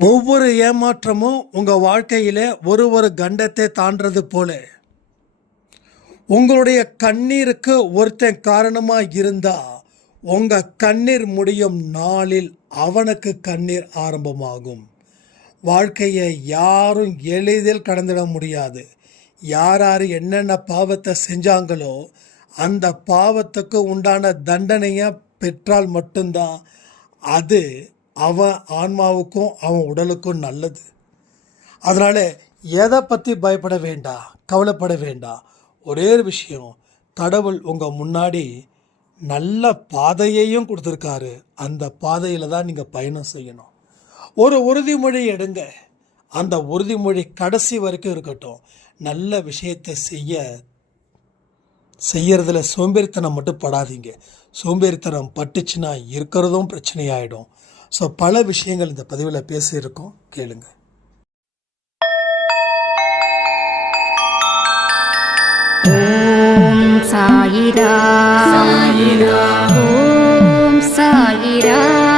ஒவ்வொரு ஏமாற்றமும் உங்கள் வாழ்க்கையில் ஒரு ஒரு கண்டத்தை தாண்டது போல. உங்களுடைய கண்ணீருக்கு ஒருத்தன் காரணமாக இருந்தால் உங்கள் கண்ணீர் முடியும் நாளில் அவனுக்கு கண்ணீர் ஆரம்பமாகும். வாழ்க்கையை யாரும் எளிதில் கடந்துட முடியாது. யார் யார் என்னென்ன பாவத்தை செஞ்சாங்களோ அந்த பாவத்துக்கு உண்டான தண்டனையை பெற்றால் மட்டும்தான் அது அவன் ஆன்மாவுக்கும் அவன் உடலுக்கும் நல்லது. அதனால் எதை பற்றி பயப்பட வேண்டாம் கவலைப்பட வேண்டாம் ஒரே ஒரு விஷயம் கடவுள் உங்கள் முன்னாடி நல்ல பாதையையும் கொடுத்துருக்காரு. அந்த பாதையில் தான் நீங்கள் பயணம் செய்யணும். ஒரு உறுதிமொழி எடுங்க. அந்த உறுதிமொழி கடைசி வரைக்கும் இருக்கட்டும். நல்ல விஷயத்தை செய்ய செய்யறதுல சோம்பேறித்தனம் மட்டும் படாதீங்க. சோம்பேறித்தனம் பட்டுச்சுன்னா இருக்கிறதும் பிரச்சனையாயிடும். ஸோ பல விஷயங்கள் இந்த பதிவில் பேசியிருக்கோம். கேளுங்க. ஓம் சாயிரா. சாயிரா. ஓம் சாயிரா.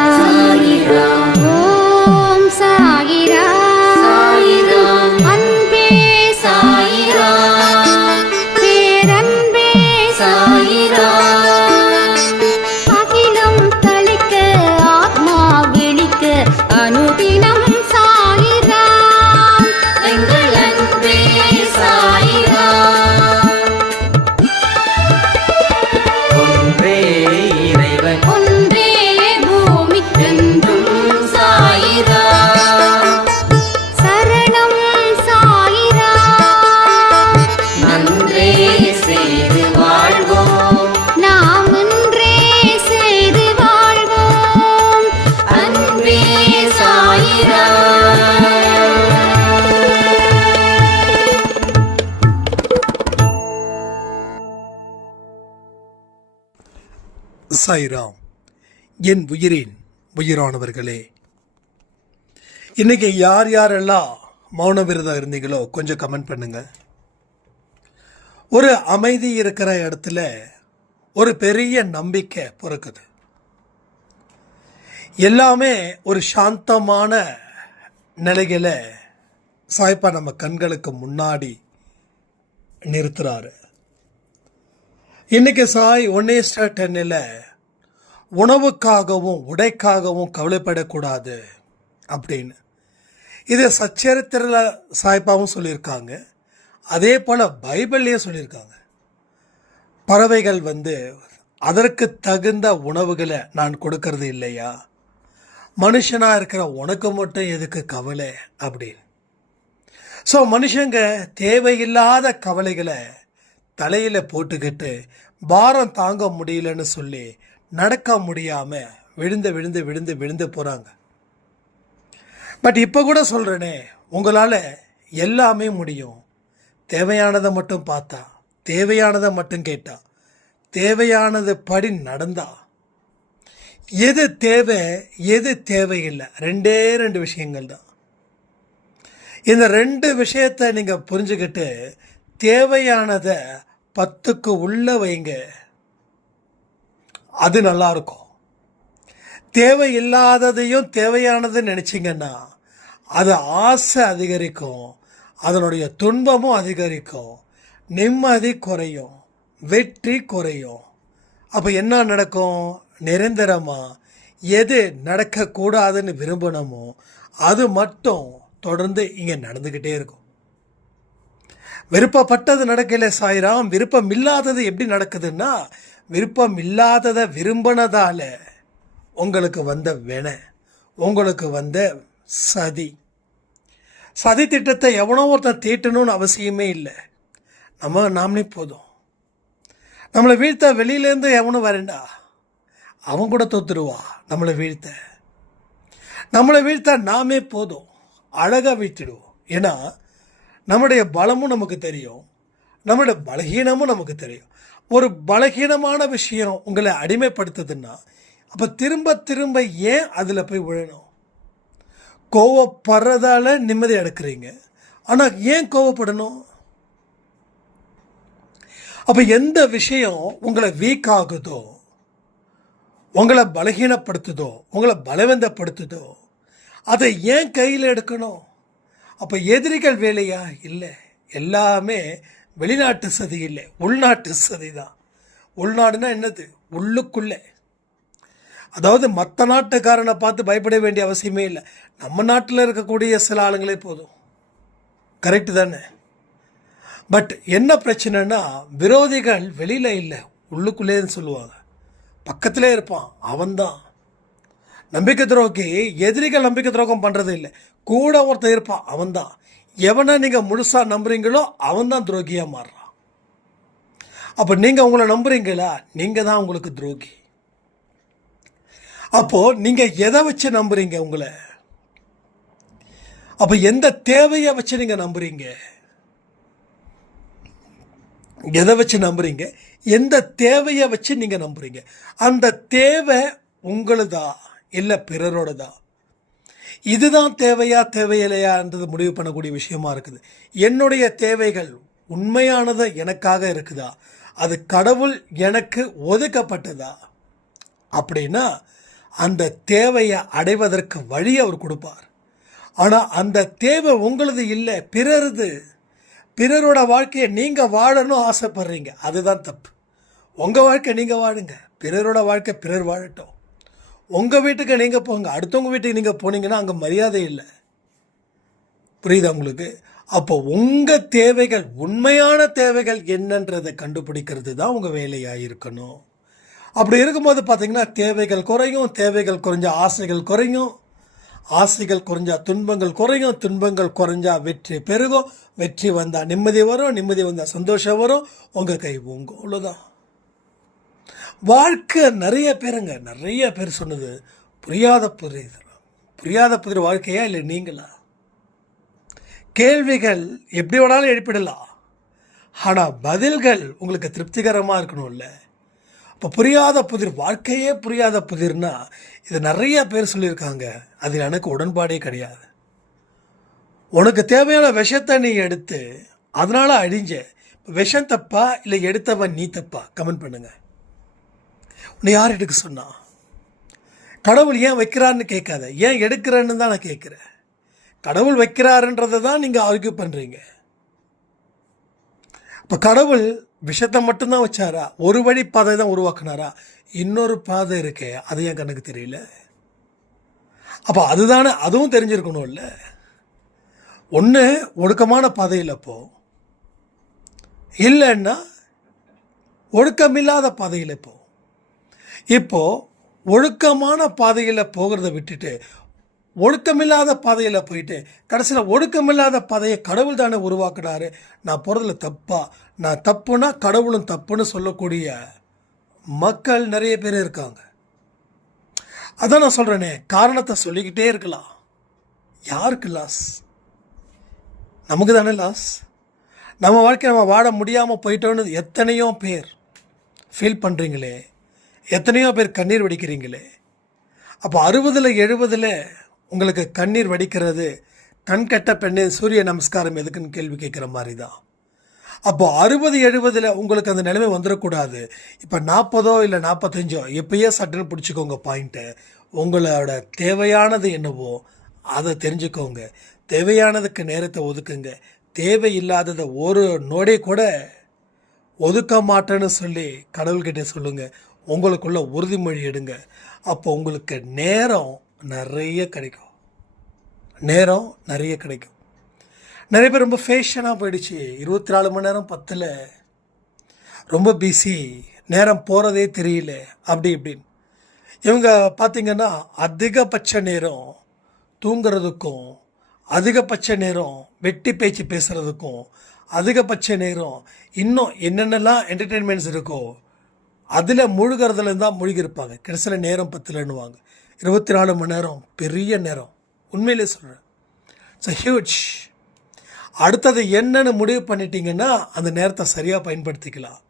சாய்ராம். என் உயிரின் உயிரானவர்களே இன்னைக்கு யார் யாரெல்லாம் மௌன விரதம் இருந்தீங்களோ கொஞ்சம் கமெண்ட் பண்ணுங்க. ஒரு அமைதி இருக்கிற இடத்துல ஒரு பெரிய நம்பிக்கை பிறக்குது. எல்லாமே ஒரு சாந்தமான நிலையில சாய்ப்பா நம்ம கண்களுக்கு முன்னாடி நிறுத்துறாரு. இன்னைக்கு சாய் ஒன்னே ஸ்டார் டென்னில் உணவுக்காகவும் உடைக்காகவும் கவலைப்படக்கூடாது அப்படின்னு. இதை சச்சரித்திர சாய்ப்பாவும் சொல்லியிருக்காங்க. அதே போல் பைபிள்லேயும் சொல்லியிருக்காங்க. பறவைகள் வந்து அதற்கு தகுந்த உணவுகளை நான் கொடுக்கறது இல்லையா? மனுஷனாக இருக்கிற உனக்கு மட்டும் எதுக்கு கவலை அப்படின்னு. ஸோ மனுஷங்க தேவையில்லாத கவலைகளை தலையில் போட்டுக்கிட்டு பாரம் தாங்க முடியலன்னு சொல்லி நடக்க முடியாமல் விழுந்து விழுந்து விழுந்து விழுந்து போகிறாங்க பட் இப்போ கூட சொல்கிறேனே உங்களால் எல்லாமே முடியும். தேவையானதை மட்டும் பார்த்தா தேவையானதை மட்டும் கேட்டா தேவையானது படி நடந்தா எது தேவை எது தேவையில்லை ரெண்டே ரெண்டு விஷயங்கள் தான். இந்த ரெண்டு விஷயத்தை நீங்கள் புரிஞ்சுக்கிட்டு தேவையானதை பத்துக்கு உள்ள வைங்க. அது நல்லா இருக்கும் தேவையில்லாததையும் தேவையானதுன்னு நினச்சிங்கன்னா அது ஆசை அதிகரிக்கும் அதனுடைய துன்பமும் அதிகரிக்கும் நிம்மதி குறையும் வெற்றி குறையும். அப்போ என்ன நடக்கும்? நிரந்தரமாக எது நடக்கக்கூடாதுன்னு விரும்பணுமோ அது மட்டும் தொடர்ந்து இங்கே நடந்துக்கிட்டே இருக்கும். விருப்பப்பட்டது நடக்கல சாயிராம் விருப்பம் இல்லாதது எப்படி நடக்குதுன்னா விருப்பம் இல்லாததை விரும்பினதால உங்களுக்கு வந்த வென உங்களுக்கு வந்த சதி. சதி திட்டத்தை எவனோ ஒருத்தன் தீட்டணும்னு அவசியமே இல்லை. நம்ம நாமளே போதும். நம்மளை வீழ்த்த வெளியிலேருந்து எவனும் வரண்டா அவன் கூட தோத்துருவா நம்மளை வீழ்த்த. நம்மளை வீழ்த்த நாமே போதும். அழகாக வீழ்த்திடுவோம். ஏன்னா நம்முடைய பலமும் நமக்கு தெரியும். நம்முடைய பலகீனமும் நமக்கு தெரியும். ஒரு பலகீனமான விஷயம் உங்களை அடிமைப்படுத்துதுன்னா அப்போ திரும்ப திரும்ப ஏன் அதில் போய் விழணும்? கோவப்படுறதால நிம்மதி எடுக்கிறீங்க. ஆனால் ஏன் கோவப்படணும்? அப்போ எந்த விஷயம் உங்களை வீக் ஆகுதோ உங்களை பலகீனப்படுத்துதோ உங்களை பலவந்தப்படுத்துதோ அதை ஏன் கையில் எடுக்கணும்? அப்போ எதிரிகள் வேலையா? இல்லை. எல்லாமே வெளிநாட்டு சதி இல்லை உள்நாட்டு சதி தான். உள்நாடுனா என்னது? உள்ளுக்குள்ளே. அதாவது மற்ற நாட்டுக்காரனை பார்த்து பயப்பட வேண்டிய அவசியமே இல்லை. நம்ம நாட்டில் இருக்கக்கூடிய சில ஆளுங்களே போதும். கரெக்டு தானே? பட் என்ன பிரச்சனைனா விரோதிகள் வெளியில் இல்லை உள்ளுக்குள்ளேன்னு சொல்லுவாங்க. பக்கத்திலே இருப்பான் அவன்தான். நம்பிக்கை துரோகி எதிரிகள் நம்பிக்கை துரோகம் பண்ணுறது இல்லை. கூட ஒருத்தன் இருப்பான் அவன்தான். எவனை நீங்கள் முழுசாக நம்புறீங்களோ அவன்தான் துரோகியாக மாறுறான். அப்போ நீங்கள் உங்களை நம்புறீங்களா? நீங்கள் தான் உங்களுக்கு துரோகி. அப்போது நீங்கள் எதை வச்சு நம்புறீங்க உங்களை? அப்போ எந்த தேவையை வச்சு நீங்கள் நம்புறீங்க? எதை வச்சு நம்புறீங்க? எந்த தேவையை வச்சு நீங்கள் நம்புறீங்க? அந்த தேவை உங்களுதா? இல்லை பிறரோடதா? இதுதான் தேவையா தேவையில்லையான்றது முடிவு பண்ணக்கூடிய விஷயமா இருக்குது. என்னுடைய தேவைகள் உண்மையானது எனக்காக இருக்குதா? அது கடவுள் எனக்கு ஒதுக்கப்பட்டதா? அப்படின்னா அந்த தேவையை அடைவதற்கு வழி அவர் கொடுப்பார். ஆனால் அந்த தேவை உங்களது இல்லை பிறருது. பிறரோட வாழ்க்கையை நீங்கள் வாழணும் ஆசைப்படுறீங்க. அதுதான் தப்பு. உங்கள் வாழ்க்கை நீங்கள் வாழுங்க. பிறரோட வாழ்க்கை பிறர் வாழட்டும். உங்கள் வீட்டுக்கு நீங்கள் போங்க அடுத்தவங்க வீட்டுக்கு நீங்கள் போனீங்கன்னா அங்கே மரியாதை இல்லை. புரியுதா உங்களுக்கு? அப்போ உங்கள் தேவைகள் உண்மையான தேவைகள் என்னன்றதை கண்டுபிடிக்கிறது தான் உங்கள் வேலையாக இருக்கணும். அப்படி இருக்கும்போது பார்த்திங்கன்னா தேவைகள் குறையும் தேவைகள் குறைஞ்ச ஆசைகள் குறையும். ஆசைகள் குறைஞ்சா துன்பங்கள் குறையும் துன்பங்கள் குறைஞ்சா வெற்றி பெருகும். வெற்றி வந்தால் நிம்மதி வரும் நிம்மதி வந்தால் சந்தோஷம் வரும். உங்கள் கை உங்க அவ்வளோதான் வாழ்க்கை நிறைய பேருங்க நிறைய பேர் சொன்னது புரியாத புரியுது புரியாத புதிர் வாழ்க்கையா இல்லை நீங்களா? கேள்விகள் எப்படி வேணாலும் எழுப்பிடலாம். ஆனால் பதில்கள் உங்களுக்கு திருப்திகரமாக இருக்கணும்ல. இப்போ புரியாத புதிர் வாழ்க்கையே புரியாத புதிர்னா இது நிறைய பேர் சொல்லியிருக்காங்க. அதில் எனக்கு உடன்பாடே கிடையாது. உனக்கு தேவையான விஷத்தை நீ எடுத்து அதனால் அழிஞ்ச விஷம் தப்பா இல்லை எடுத்தவன் நீ தப்பா? கமெண்ட் பண்ணுங்கள் உன்னை யார் எடுக்க சொன்னா? கடவுள் ஏன் வைக்கிறான்னு கேட்காத. ஏன் எடுக்கிறேன்னு தான் நான் கேட்குறேன். கடவுள் வைக்கிறாருன்றதை தான் நீங்கள் ஆர்கியூ பண்ணுறீங்க இப்போ கடவுள் விஷத்தை மட்டும்தான் வச்சாரா? ஒரு வழி பாதை தான் உருவாக்குனாரா? இன்னொரு பாதை இருக்கே அது என் கண்ணுக்கு தெரியல. அப்போ அதுதானே அதுவும் தெரிஞ்சிருக்கணும்ல. ஒன்று ஒடுக்கமான பாதையில் போ. இல்லைன்னா ஒழுக்கமில்லாத பாதையில் போ. இப்போ ஒழுக்கமான பாதையில் போகிறத விட்டுட்டு ஒழுக்கமில்லாத பாதையில் போயிட்டு கடைசியில் ஒழுக்கமில்லாத பாதையை கடவுள் தானே உருவாக்குனாரு. நான் போகிறதுல தப்பா? நான் தப்புனா கடவுளும் தப்புன்னு சொல்லக்கூடிய மக்கள் நிறைய பேர் இருக்காங்க. அதான் நான் சொல்கிறேனே காரணத்தை சொல்லிக்கிட்டே இருக்கலாம். யாருக்கு லாஸ் நமக்கு தானே லாஸ் நம்ம வாழ்க்கை நம்ம வாழ முடியாமல் போயிட்டோன்னு எத்தனையோ பேர் ஃபீல் பண்ணுறீங்களே எத்தனையோ பேர் கண்ணீர் வடிக்கிறீங்களே. அப்போ அறுபதில் எழுபதில் உங்களுக்கு கண்ணீர் வடிக்கிறது கண் கெட்ட பெண்ணே சூரிய நமஸ்காரம் எதுக்குன்னு கேள்வி கேட்குற மாதிரி தான் அப்போது அறுபது எழுபதில் உங்களுக்கு அந்த நிலைமை வந்துடக்கூடாது இப்போ நாற்பதோ இல்லை நாற்பத்தஞ்சோ எப்பயே சட்டுன்னு பிடிச்சிக்கோங்க பாயிண்ட்டை உங்களோட தேவையானது என்னவோ அதை தெரிஞ்சுக்கோங்க. தேவையானதுக்கு நேரத்தை ஒதுக்குங்க. தேவையில்லாததை ஒரு நொடி கூட ஒதுக்க மாட்டேன்னு சொல்லி கடவுள்கிட்ட சொல்லுங்கள் உங்களுக்குள்ள உறுதிமொழி எடுங்க. அப்போ உங்களுக்கு நேரம் நிறைய கிடைக்கும். நேரம் நிறைய கிடைக்கும். நிறைய பேர் ரொம்ப ஃபேஷனாக போயிடுச்சு. இருபத்தி நாலு மணி நேரம் பத்தில். ரொம்ப பிஸி நேரம் போகிறதே தெரியல. அப்படி இப்படின்னு. இவங்க பார்த்திங்கன்னா அதிகபட்ச நேரம் தூங்குறதுக்கும் அதிகபட்ச நேரம் வெட்டி பேச்சு பேசுகிறதுக்கும் அதிகபட்ச நேரம் இன்னும் என்னென்னலாம் என்டர்டெயின்மெண்ட்ஸ் இருக்கோ அதில் மூழ்கிறதுல தான் மூழ்கியிருப்பாங்க. கடைசியில் நேரம் பத்தலைன்னுவாங்க. இருபத்தி நாலு மணி நேரம் பெரிய நேரம். உண்மையிலே சொல்கிறேன் இட்ஸ் ஹியூஜ் அடுத்தது என்னன்னு முடிவு பண்ணிட்டீங்கன்னா அந்த நேரத்தை சரியாக பயன்படுத்திக்கலாம்.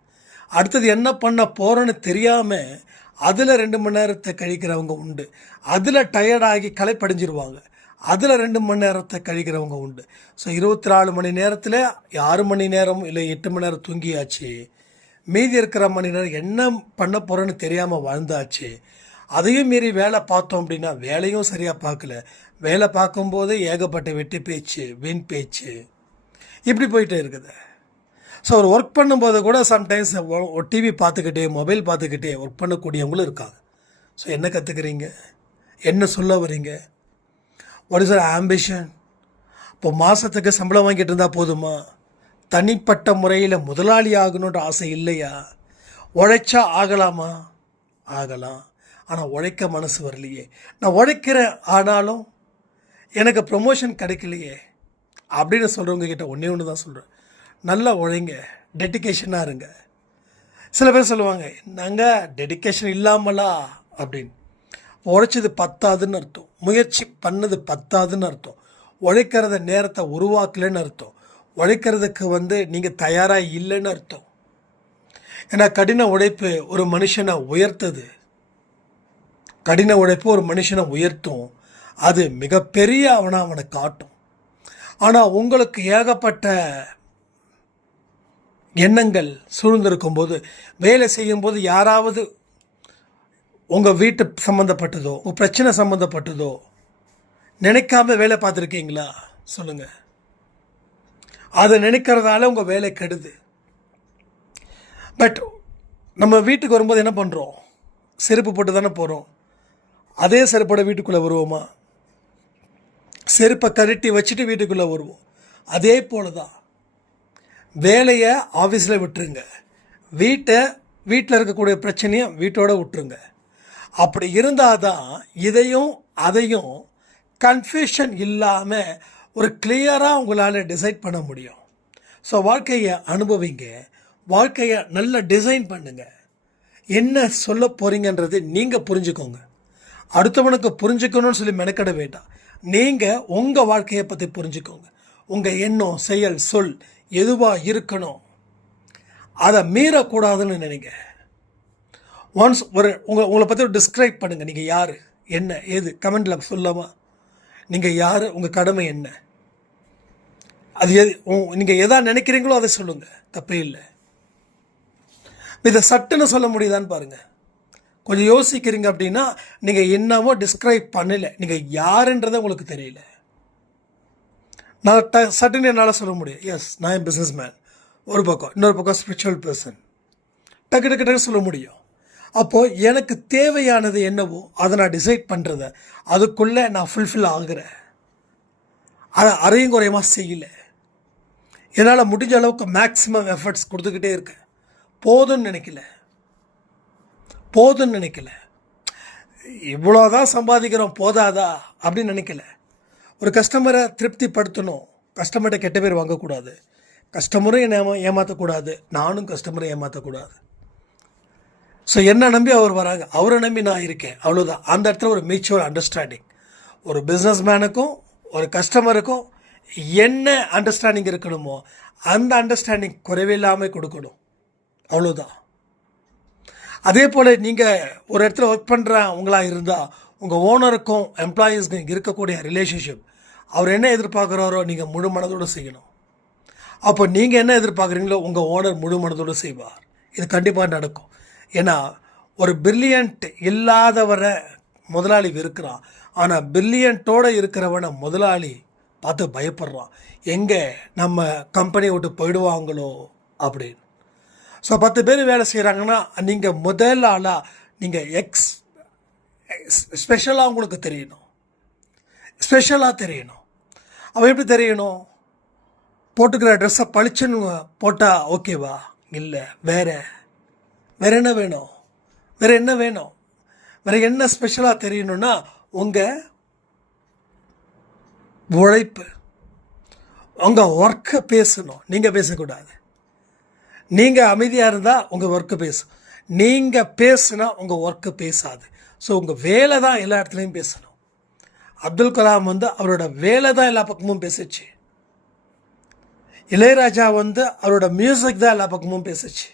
அடுத்தது என்ன பண்ண போகிறோன்னு தெரியாமல் அதில் ரெண்டு மணி நேரத்தை கழிக்கிறவங்க உண்டு. அதில் டயர்டாகி களைப்படைஞ்சிருவாங்க. அதில் ரெண்டு மணி நேரத்தை கழிக்கிறவங்க உண்டு. ஸோ இருபத்தி நாலு மணி நேரத்தில் ஆறு மணி நேரம் இல்லை எட்டு மணி நேரம் தூங்கியாச்சு. மீதி இருக்கிற மணி நேரம் என்ன பண்ண போகிறேன்னு தெரியாமல் வாழ்ந்தாச்சு அதையும் மீறி வேலை பார்த்தோம் அப்படின்னா வேலையும் சரியாக பார்க்கல. வேலை பார்க்கும்போது ஏகப்பட்ட வெட்டி பேச்சு வீண் பேச்சு. இப்படி போயிட்டே இருக்குது. ஸோ ஒரு ஒர்க் பண்ணும்போது கூட சம்டைம்ஸ் டிவி பார்த்துக்கிட்டே மொபைல் பார்த்துக்கிட்டே ஒர்க் பண்ணக்கூடியவங்களும் இருக்காங்க. ஸோ என்ன கற்றுக்குறீங்க என்ன சொல்ல வரீங்க? வாட் இஸ் ஆம்பிஷன் இப்போ மாதத்துக்கு சம்பளம் வாங்கிட்டு இருந்தால் போதுமா? தனிப்பட்ட முறையில் முதலாளி ஆகணுன்ற ஆசை இல்லையா? உழைச்சா ஆகலாமா? ஆகலாம். ஆனால் உழைக்க மனசு வரலையே. நான் உழைக்கிறேன் ஆனாலும் எனக்கு ப்ரொமோஷன் கிடைக்கலையே. அப்படின்னு சொல்கிறவங்க கிட்ட ஒன்றே ஒன்று தான் சொல்கிறேன் நல்லா உழைங்க. டெடிக்கேஷனாக இருங்க. சில பேர் சொல்லுவாங்க நாங்கள் டெடிக்கேஷன் இல்லாமலா? அப்படின்னு. உழைச்சது பத்தாதுன்னு அர்த்தம். முயற்சி பண்ணது பத்தாதுன்னு அர்த்தம். உழைக்கிறத நேரத்தை உருவாக்கலைன்னு அர்த்தம். உழைக்கிறதுக்கு வந்து நீங்கள் தயாராக இல்லைன்னு அர்த்தம். ஏன்னா கடின உழைப்பு ஒரு மனுஷனை உயர்த்தது. கடின உழைப்பு ஒரு மனுஷனை உயர்த்தும். அது மிகப்பெரிய அவனை அவனை காட்டும். ஆனால் உங்களுக்கு ஏகப்பட்ட எண்ணங்கள் சூழ்ந்திருக்கும் போது வேலை செய்யும்போது யாராவது உங்கள் வீட்டு சம்மந்தப்பட்டதோ உங்கள் பிரச்சனை சம்மந்தப்பட்டதோ நினைக்காம வேலை பார்த்துருக்கீங்களா? சொல்லுங்கள் அதை நினைக்கிறதால உங்கள் வேலை கெடுது. பட் நம்ம வீட்டுக்கு வரும்போது என்ன பண்ணுறோம் செருப்பு போட்டு தானே போகிறோம் அதே செருப்போட வீட்டுக்குள்ளே வருவோமா? செருப்பை கரட்டி வச்சுட்டு வீட்டுக்குள்ளே வருவோம். அதே போல தான் வேலையை ஆஃபீஸில் விட்டுருங்க. வீட்டை வீட்டில் இருக்கக்கூடிய பிரச்சனையை வீட்டோட விட்டுருங்க. அப்படி இருந்தால் தான் இதையும் அதையும் கன்ஃபியூஷன் இல்லாமல் ஒரு கிளியராக உங்களால் டிசைட் பண்ண முடியும். ஸோ வாழ்க்கையை அனுபவிங்க. வாழ்க்கையை நல்லா டிசைன் பண்ணுங்கள் என்ன சொல்ல போகிறீங்கன்றது நீங்கள் புரிஞ்சுக்கோங்க. அடுத்தவனுக்கு புரிஞ்சுக்கணும்னு சொல்லி மெனக்கட வேண்டாம். நீங்கள் உங்கள் வாழ்க்கையை பற்றி புரிஞ்சுக்கோங்க. உங்கள் எண்ணம் செயல் சொல் எதுவாக இருக்கணும். அதை மீறக்கூடாதுன்னு நினைங்க. ஒன்ஸ் ஒரு உங்களை உங்களை பற்றி ஒரு டிஸ்கிரைப் பண்ணுங்கள் நீங்கள் யார்? என்ன? ஏது கமெண்டில் சொல்லமா நீங்கள் யார்? உங்கள் கடமை என்ன? அது எது? நீங்கள் எதா நினைக்கிறீங்களோ அதை சொல்லுங்கள் தப்பே இல்லை. இதை சட்டுன்னு சொல்ல முடியுதான்னு பாருங்கள் கொஞ்சம் யோசிக்கிறீங்க அப்படின்னா நீங்கள் என்னவோ டிஸ்கிரைப் பண்ணலை. நீங்கள் யாருன்றதை உங்களுக்கு தெரியல. நான் ட சட்டுன்னு என்னால் சொல்ல முடியும். எஸ் நான் என் பிஸ்னஸ் மேன் ஒரு பக்கம். இன்னொரு பக்கம் ஸ்பிரிச்சுவல் பர்சன் டக்கு டக்கு டக்கு சொல்ல முடியும். அப்போது எனக்கு தேவையானது என்னவோ அதை நான் டிசைட் பண்ணுறத அதுக்குள்ளே நான் ஃபுல்ஃபில் ஆகுறேன். அதை அறையும் குறையமாக செய்யலை. என்னால் முடிஞ்ச அளவுக்கு மேக்ஸிமம் எஃபர்ட்ஸ் கொடுத்துக்கிட்டே இருக்கேன். போதும்னு நினைக்கல. போதும்னு நினைக்கல. இவ்வளோதான் சம்பாதிக்கிறோம் போதாதா? அப்படின்னு நினைக்கல. ஒரு கஸ்டமரை திருப்திப்படுத்தணும். கஸ்டமர்கிட்ட கெட்ட பேர் வாங்கக்கூடாது. கஸ்டமரும் என்னை ஏமாற்றக்கூடாது நானும் கஸ்டமரை ஏமாற்றக்கூடாது ஸோ என்ன நம்பி அவர் வராங்க. அவரை நம்பி நான் இருக்கேன். அவ்வளோதான் அந்த இடத்துல ஒரு மியூச்சுவல் அண்டர்ஸ்டாண்டிங் ஒரு பிஸ்னஸ் மேனுக்கும் ஒரு கஸ்டமருக்கும் என்ன அண்டர்ஸ்டாண்டிங் இருக்கணுமோ அந்த அண்டர்ஸ்டாண்டிங் குறைவில்லாமல் கொடுக்கணும். அவ்வளோதான் அதே போல் நீங்கள் ஒரு இடத்துல ஒர்க் பண்ணுறவங்களாக இருந்தால் உங்கள் ஓனருக்கும் எம்ப்ளாயீஸ்க்கும் இருக்கக்கூடிய ரிலேஷன்ஷிப் அவர் என்ன எதிர்பார்க்குறாரோ நீங்கள் முழு மனதோடு செய்யணும். அப்போ நீங்கள் என்ன எதிர்பார்க்குறீங்களோ உங்கள் ஓனர் முழு மனதோடு செய்வார். இது கண்டிப்பாக நடக்கும். ஏன்னா ஒரு பிரில்லியன்ட் இல்லாதவரை முதலாளி இருக்கிறான் ஆனால் பிரில்லியண்ட்டோடு இருக்கிறவனை முதலாளி பார்த்து பயப்படுறான். எங்கே நம்ம கம்பெனியை விட்டு போயிடுவாங்களோ அப்படின்னு. ஸோ பத்து பேர் வேலை செய்கிறாங்கன்னா நீங்கள் முதல் ஆளாக நீங்கள் எக்ஸ் ஸ்பெஷலாக உங்களுக்கு தெரியணும். ஸ்பெஷலாக தெரியணும். அவன் எப்படி தெரியணும்? போட்டுக்கிற ட்ரெஸ்ஸை பளிச்சுன்னு போட்டால் ஓகேவா இல்லை வேறு வேறு என்ன வேணும்? வேறு என்ன வேணும்? வேறு என்ன ஸ்பெஷலாக தெரியணும்னா உங்கள் உழைப்பு. உங்கள் ஒர்க்கை பேசணும். நீங்கள் பேசக்கூடாது. நீங்கள் அமைதியாக இருந்தால் உங்கள் ஒர்க்கு பேசும் நீங்கள் பேசுனா உங்கள் ஒர்க்கு பேசாது. ஸோ உங்கள் வேலை தான் எல்லா இடத்துலையும் பேசணும். அப்துல் கலாம் வந்து அவரோட வேலை தான் எல்லா பக்கமும் பேசுச்சு. இளையராஜா வந்து அவரோட மியூசிக் தான் எல்லா பக்கமும் பேசுச்சு.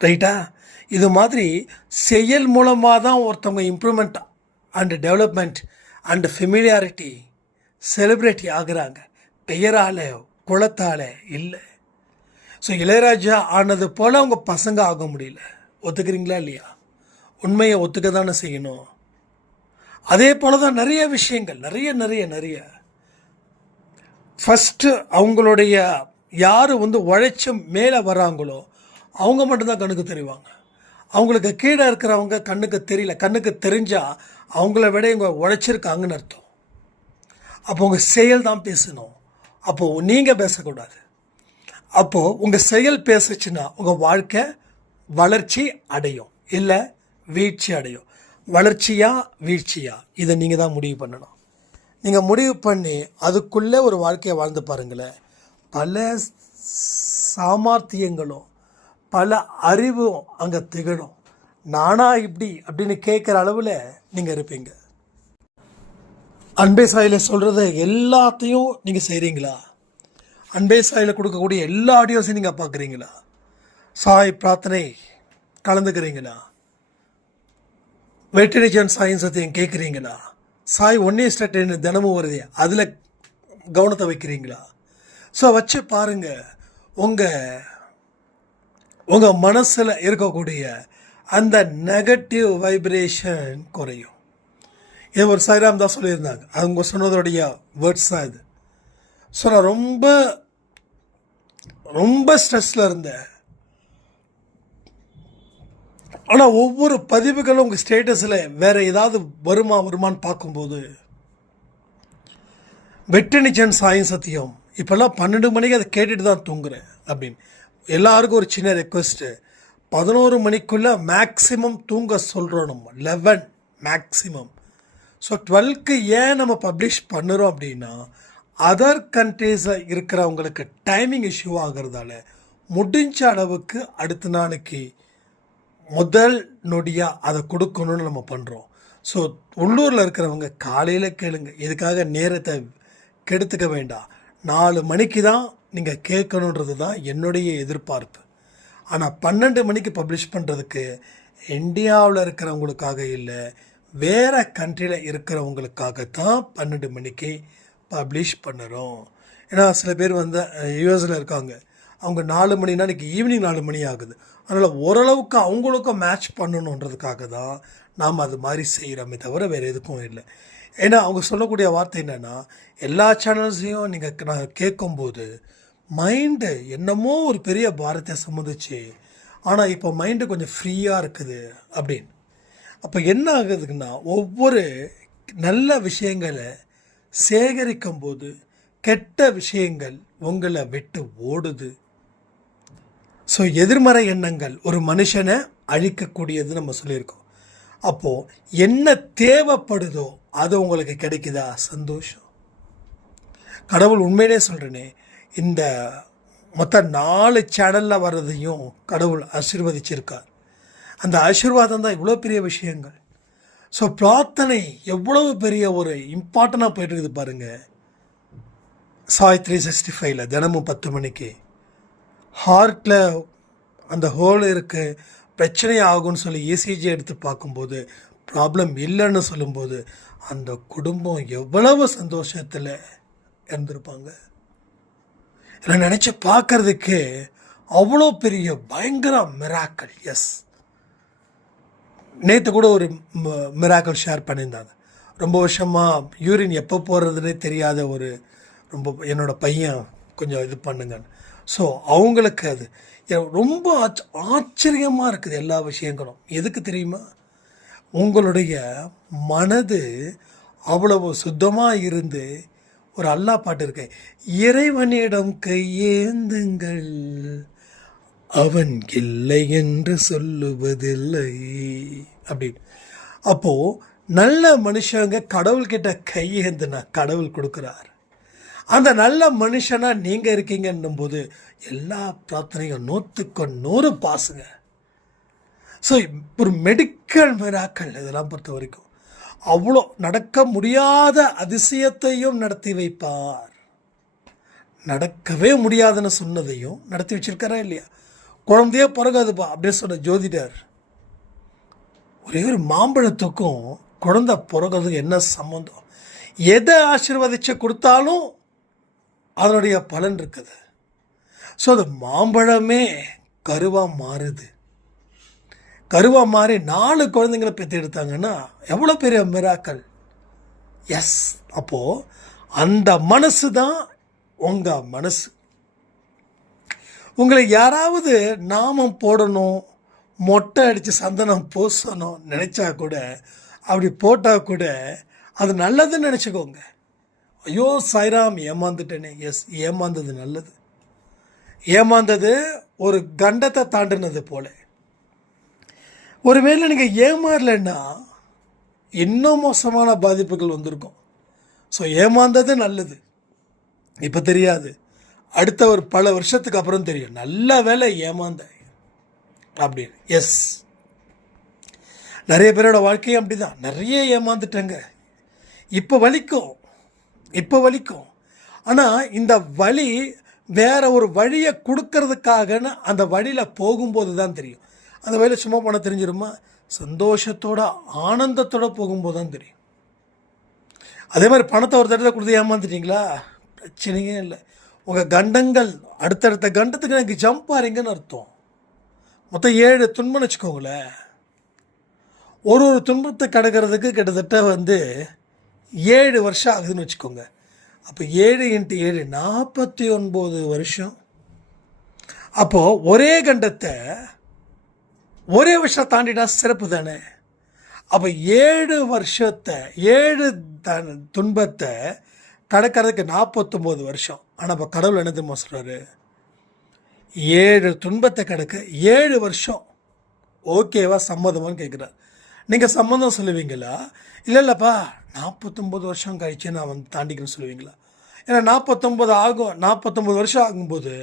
ரைட்டா? இது மாதிரி செயல் மூலமாக தான் ஒருத்தவங்க improvement and development and familiarity celebrity ஆகுறாங்க. பெயரால் குளத்தால் இல்லை. ஸோ இளையராஜா ஆனது போல் அவங்க பசங்க ஆக முடியல. ஒத்துக்கிறீங்களா இல்லையா? உண்மையை ஒத்துக்க தானே செய்யணும். அதே போல தான் நிறைய விஷயங்கள் நிறைய நிறைய நிறைய. ஃபஸ்ட்டு அவங்களுடைய யார் வந்து உழைச்சி மேலே வராங்களோ அவங்க மட்டும்தான் கண்ணுக்கு தெரிவாங்க. அவங்களுக்கு கீழே இருக்கிறவங்க கண்ணுக்கு தெரியல. கண்ணுக்கு தெரிஞ்சால் அவங்கள விட இவங்க உழைச்சிருக்காங்கன்னு அர்த்தம். அப்போ உங்கள் செயல் தான் பேசணும். அப்போது நீங்கள் பேசக்கூடாது. அப்போது உங்கள் செயல் பேசுச்சுன்னா உங்கள் வாழ்க்கை வளர்ச்சி அடையும். இல்லை வீழ்ச்சி அடையும். வளர்ச்சியா வீழ்ச்சியா? இதை நீங்கள் தான் முடிவு பண்ணணும். நீங்கள் முடிவு பண்ணி அதுக்குள்ளே ஒரு வாழ்க்கையை வாழ்ந்து பாருங்களேன். பல சாமர்த்தியங்களும் பல அறிவும் அங்கே திகழும். நானா இப்படி அப்படின்னு கேட்குற அளவில் நீங்கள் இருப்பீங்க. அன்பே சாயில் சொல்கிறத எல்லாத்தையும் நீங்கள் செய்கிறீங்களா அன்பே சாயில் கொடுக்கக்கூடிய எல்லா ஆடியோஸையும் நீங்கள் பார்க்குறீங்களா? சாய் பிரார்த்தனை கலந்துக்கிறீங்களா? வெட்டினிஜன் சாயின் சத்தியம் கேட்குறீங்களா? சாய் ஒன்னே ஸ்டேட் தினமும் வருது அதில் கவனத்தை வைக்கிறீங்களா? ஸோ வச்சு பாருங்கள் உங்கள் உங்கள் மனசில் இருக்கக்கூடிய அந்த நெகட்டிவ் வைப்ரேஷன் குறையும். இது ஒரு சாய்ராம் தான் சொல்லியிருந்தாங்க. அவங்க சொன்னதோடைய வேர்ட்ஸ் தான் இது. ஸோ நான் ரொம்ப ரொம்ப ஸ்ட்ரெஸ்ஸில் இருந்தேன். ஆனால் ஒவ்வொரு பதிவுகளும் உங்கள் ஸ்டேட்டஸில் வேறு ஏதாவது வருமா வருமான்னு பார்க்கும்போது வெற்றினிச்சன் சாயும் சத்தியம். இப்போல்லாம் பன்னெண்டு மணிக்கு அதை கேட்டுட்டு தான் தூங்குறேன் அப்படின்னு. எல்லாருக்கும் ஒரு சின்ன ரெக்வெஸ்ட்டு பதினோரு மணிக்குள்ளே மேக்ஸிமம் தூங்க சொல்கிறோம் நம்ம லெவன் மேக்ஸிமம் ஸோ டுவெல்க்கு ஏன் நம்ம பப்ளிஷ் பண்ணுறோம் அப்படின்னா அதர் கண்ட்ரீஸில் இருக்கிறவங்களுக்கு டைமிங் இஷ்யூ ஆகிறதால முடிஞ்ச அளவுக்கு அடுத்த நாளைக்கு முதல் நொடியாக அதை கொடுக்கணும்னு நம்ம பண்ணுறோம் ஸோ உள்ளூரில் இருக்கிறவங்க காலையில் கேளுங்க. இதுக்காக நேரத்தை கெடுத்துக்க வேண்டாம். நாலு மணிக்கு தான் நீங்கள் கேட்கணுன்றது தான் என்னுடைய எதிர்பார்ப்பு. ஆனால் பன்னெண்டு மணிக்கு பப்ளிஷ் பண்ணுறதுக்கு இந்தியாவில் இருக்கிறவங்களுக்காக இல்லை வேறு கண்ட்ரியில் இருக்கிறவங்களுக்காக தான் பன்னெண்டு மணிக்கு பப்ளிஷ் பண்ணுறோம். ஏன்னா சில பேர் வந்து யூஎஸில் இருக்காங்க. அவங்க நாலு மணினா இன்றைக்கி ஈவினிங் நாலு மணி ஆகுது. அதனால் ஓரளவுக்கு அவங்களுக்கும் மேட்ச் பண்ணணுன்றதுக்காக தான் நாம் அது மாதிரி செய்கிறோமே தவிர வேறு எதுக்கும் இல்லை. ஏன்னா அவங்க சொல்லக்கூடிய வார்த்தை என்னென்னா எல்லா சேனல்ஸையும் நீங்கள் நான் கேட்கும்போது மைண்டு என்னமோ ஒரு பெரிய பாரத்தை சுமந்துச்சு ஆனால் இப்போ மைண்டு கொஞ்சம் ஃப்ரீயாக இருக்குது அப்படின்னு. அப்போ என்ன ஆகுதுன்னா ஒவ்வொரு நல்ல விஷயங்களை சேகரிக்கும் போது கெட்ட விஷயங்கள் உங்களை விட்டு ஓடுது. ஸோ எதிர்மறை எண்ணங்கள் ஒரு மனுஷனை அழிக்கக்கூடியது நம்ம சொல்லியிருக்கோம். அப்போது என்ன தேவைப்படுதோ அது உங்களுக்கு கிடைக்குதா? சந்தோஷம். கடவுள் உண்மையிலே சொல்கிறேனே இந்த மொத்த நாலு சேனலில் வர்றதையும் கடவுள் ஆசீர்வதிச்சிருக்கார். அந்த ஆசீர்வாதம் தான் இவ்வளோ பெரிய விஷயங்கள். ஸோ பிரார்த்தனை எவ்வளவு பெரிய ஒரு இம்பார்ட்டண்ட்டாக போயிட்டு இருக்குது பாருங்கள் சாய் த்ரீ சிக்ஸ்டி ஃபைவ்ல தினமும் பத்து மணிக்கு. ஹார்ட்டில் அந்த ஹோல் இருக்குது பிரச்சனை ஆகும்னு சொல்லி இசிஜி எடுத்து பார்க்கும்போது ப்ராப்ளம் இல்லைன்னு சொல்லும்போது அந்த குடும்பம் எவ்வளவு சந்தோஷத்தில் இருந்திருப்பாங்க. இதை நினச்சி பார்க்கறதுக்கு அவ்வளோ பெரிய பயங்கர மிராக்கள் எஸ் நேற்று கூட ஒரு மிராக்கள் ஷேர் பண்ணியிருந்தாங்க. ரொம்ப வருஷமாக யூரின் எப்போ போகிறதுனே தெரியாத ஒரு ரொம்ப என்னோட பையன் கொஞ்சம் இது பண்ணுங்கன்னு. ஸோ அவங்களுக்கு அது ரொம்ப ஆச்ச ஆச்சரியமாக இருக்குது எல்லா விஷயங்களும். எதுக்கு தெரியுமா? உங்களுடைய மனது அவ்வளவு சுத்தமாக இருந்து ஒரு அல்லா பாட்டு இருக்கு. இறைவனிடம் கையேந்துங்கள் அவன் இல்லை என்று சொல்லுவதில்லை. அப்படின்னு. அப்போது நல்ல மனுஷங்க கடவுள்கிட்ட கையேந்துனா கடவுள் கொடுக்குறார். அந்த நல்ல மனுஷனாக நீங்கள் இருக்கீங்கன்னும் போது எல்லா பிரார்த்தனையும் நூற்றுக்கு நூறு பாசுங்க. ஸோ ஒரு மெடிக்கல் மிராக்கள் இதெல்லாம் பொறுத்த வரைக்கும். அவ்வளோ நடக்க முடியாத அதிசயத்தையும் நடத்தி வைப்பார். நடக்கவே முடியாதுன்னு சொன்னதையும் நடத்தி வச்சிருக்காரா இல்லையா? குழந்தையே பிறகாதுப்பா அப்படின்னு சொன்ன ஜோதிடர். ஒரே ஒரு மாம்பழத்துக்கும் குழந்தை பிறகுறதுக்கும் என்ன சம்மந்தம் எதை ஆசீர்வதிச்சு கொடுத்தாலும் அதனுடைய பலன் இருக்குது. ஸோ அது மாம்பழமே கருவாக மாறுது. கருவா மாதிரி நாலு குழந்தைங்களை பெற்று எடுத்தாங்கன்னா எவ்வளோ பெரிய மிராக்கள் எஸ் அப்போது அந்த மனசு தான் உங்கள் மனசு. உங்களை யாராவது நாமம் போடணும் மொட்டை அடித்து சந்தனம் பூசணும் நினச்சா கூட அப்படி போட்டால் கூட அது நல்லதுன்னு நினச்சிக்கோங்க. ஐயோ சாய்ராம் ஏமாந்துட்டேனே. எஸ் ஏமாந்தது நல்லது. ஏமாந்தது ஒரு கண்டத்தை தாண்டினது போல. ஒருவேளை நீங்கள் ஏமாறலைன்னா இன்னும் மோசமான பாதிப்புகள் வந்திருக்கும். ஸோ ஏமாந்தது நல்லது. இப்போ தெரியாது. அடுத்த ஒரு பல வருஷத்துக்கு அப்புறம் தெரியும். நல்ல வேலை ஏமாந்த. அப்படின்னு. எஸ் நிறைய பேரோட வாழ்க்கையும் அப்படிதான். நிறைய ஏமாந்துட்டேங்க. இப்போ வலிக்கும். இப்போ வலிக்கும். ஆனால் இந்த வழி வேற ஒரு வழியை கொடுக்கறதுக்காகன்னு அந்த வழியில் போகும்போது தான் தெரியும். அந்த வயலில் சும்மா போனால் தெரிஞ்சிருமா? சந்தோஷத்தோட ஆனந்தத்தோட போகும்போது தான் தெரியும். அதே மாதிரி பணத்தை ஒரு தடவை கொடுத்து ஏமாந்துட்டீங்களா? பிரச்சனையே இல்லை. உங்கள் கண்டங்கள் அடுத்தடுத்த கண்டத்துக்கு எனக்கு ஜம்ப் ஆறீங்கன்னு அர்த்தம். மொத்தம் ஏழு துன்பம்னு வச்சுக்கோங்களேன். ஒரு ஒரு துன்பத்தை கடக்கிறதுக்கு கிட்டத்தட்ட வந்து ஏழு வருஷம் ஆகுதுன்னு வச்சுக்கோங்க. அப்போ ஏழு இன்ட்டு ஏழு நாற்பத்தி ஒன்பது வருஷம். அப்போது ஒரே கண்டத்தை ஒரே வருஷம் தாண்டிட்டா சிறப்பு தானே? அப்போ ஏழு வருஷத்தை ஏழு த துன்பத்தை கடக்கிறதுக்கு நாற்பத்தொம்போது வருஷம். ஆனால் இப்போ கடவுள் என்ன தெரியுமா சொல்கிறாரு ஏழு துன்பத்தை கடக்க ஏழு வருஷம். ஓகேவா சம்மதமான்னு கேட்குறாரு நீங்கள் சம்மந்தம் சொல்லுவீங்களா? இல்லை இல்லைப்பா நாற்பத்தொம்போது வருஷம் கழிச்சு நான் வந்து தாண்டிக்கணும்னு சொல்லுவீங்களா? ஏன்னா நாற்பத்தொம்போது ஆகும். நாற்பத்தொம்போது வருஷம் ஆகும்போது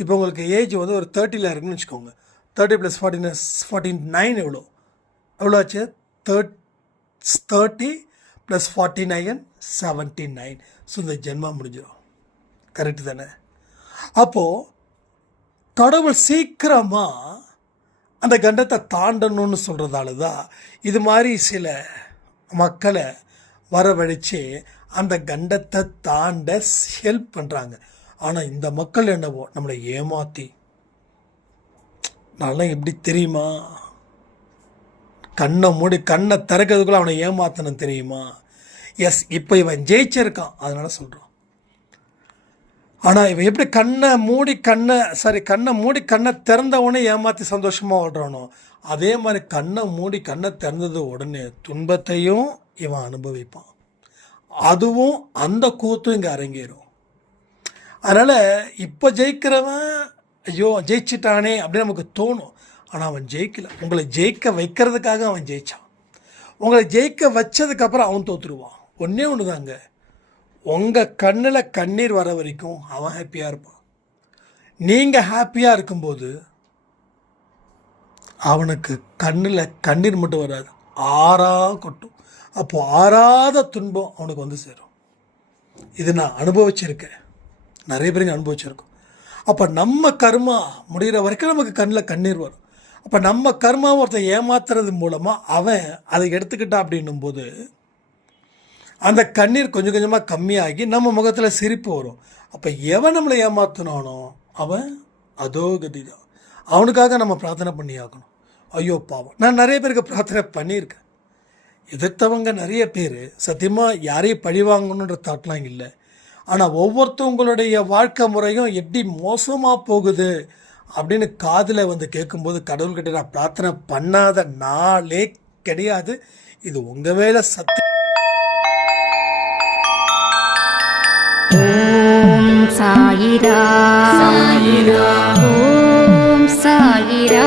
இப்போ உங்களுக்கு ஏஜ் வந்து ஒரு தேர்ட்டியில் இருக்குன்னு வச்சுக்கோங்க. Thirty plus forty forty nine எவ்வளோ? எவ்வளோ ஆச்சு? Third thirty plus forty nine seventy nine so இந்த ஜென்மா முடிஞ்சிடும் கரெக்டு தானே? அப்போது கடவுள் சீக்கிரமாக அந்த கண்டத்தை தாண்டணும்னு சொல்கிறதால தான் இது மாதிரி சில மக்களை வரவழைச்சு அந்த கண்டத்தை தாண்ட ஹெல்ப் பண்ணுறாங்க ஆனால் இந்த மக்கள் என்னவோ நம்மளை ஏமாற்றி நல்லா எப்படி தெரியுமா? கண்ணை மூடி கண்ணை திறக்கிறதுக்குள்ள அவனை ஏமாத்தணும் தெரியுமா? எஸ் இப்போ இவன் ஜெயிச்சிருக்கான். அதனால் சொல்கிறான் ஆனால் இவன் எப்படி கண்ணை மூடி கண்ணை சாரி கண்ணை மூடி கண்ணை திறந்த உடனே ஏமாற்றி சந்தோஷமாக ஓடுறானோ அதே மாதிரி கண்ணை மூடி கண்ணை திறந்தது உடனே துன்பத்தையும் இவன் அனுபவிப்பான். அதுவும் அந்த கூத்தும் இங்கே அரங்கேறும். அதனால் இப்போ ஜெயிக்கிறவன் ஐயோ ஜெயிச்சிட்டானே அப்படின்னு நமக்கு தோணும். ஆனால் அவன் ஜெயிக்கல. உங்களை ஜெயிக்க வைக்கிறதுக்காக அவன் ஜெயிச்சான். உங்களை ஜெயிக்க வச்சதுக்கப்புறம் அவன் தோற்றுருவான் ஒன்றே ஒன்று தாங்க உங்கள் கண்ணில் கண்ணீர் வர வரைக்கும் அவன் ஹாப்பியாக இருப்பான். நீங்கள் ஹாப்பியாக இருக்கும்போது அவனுக்கு கண்ணில் கண்ணீர் மட்டும் வராது. ஆறா கொட்டும். அப்போது ஆறாத துன்பம் அவனுக்கு வந்து சேரும். இது நான் அனுபவிச்சிருக்கேன். நிறைய பேருங்க அனுபவிச்சிருக்கோம். அப்போ நம்ம கர்மா முடிகிற வரைக்கும் நமக்கு கண்ணில் கண்ணீர் வரும். அப்போ நம்ம கர்மாவை ஒருத்தன் ஏமாத்துறது மூலமாக அவன் அதை எடுத்துக்கிட்டான் அப்படின்னும் போது அந்த கண்ணீர் கொஞ்சம் கொஞ்சமாக கம்மியாகி நம்ம முகத்தில் சிரிப்பு வரும். அப்போ எவன் நம்மளை ஏமாத்தினானோ அவன் அதோ கதி தான் அவனுக்காக நம்ம பிரார்த்தனை பண்ணி ஆகணும். ஐயோ பாவம். நான் நிறைய பேருக்கு பிரார்த்தனை பண்ணியிருக்கேன். எதிர்த்தவங்க நிறைய பேர் சத்தியமாக யாரையும் பழி வாங்கணுன்ற தாட்லாம் இல்லை. ஆனால் ஒவ்வொருத்தவங்களுடைய வாழ்க்கை முறையும் எப்படி மோசமாக போகுது அப்படின்னு காதில் வந்து கேட்கும்போது கடவுள்கிட்ட நான் பிரார்த்தனை பண்ணாத நாளே கிடையாது. இது உங்கள் வேலை சத்து ஓம் சாயிரா. சாயிரா. ஓம் சாயிரா.